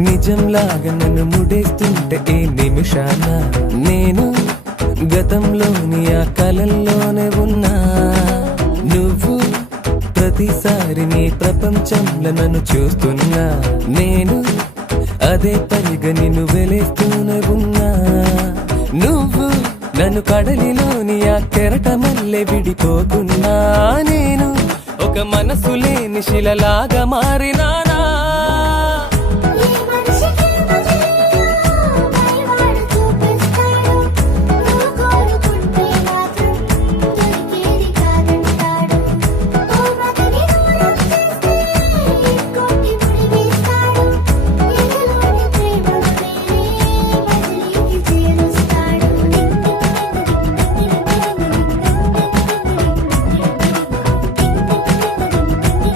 నిజంలాగా నన్ను ముడేస్తుంటే ఈ నిమిషాన నేను గతంలోని ఆ కలల్లోనే ఉన్నా. నువ్వు ప్రతిసారి నీ ప్రపంచంలో నన్ను చూస్తున్నా. నేను అదే పనిగా నిన్ను వెలేస్తూనే ఉన్నా. నువ్వు నన్ను కడలిలోని ఆ కెరటమల్లె విడిపోకున్నా. నేను ఒక మనసు లేని శిలలాగా మారినా.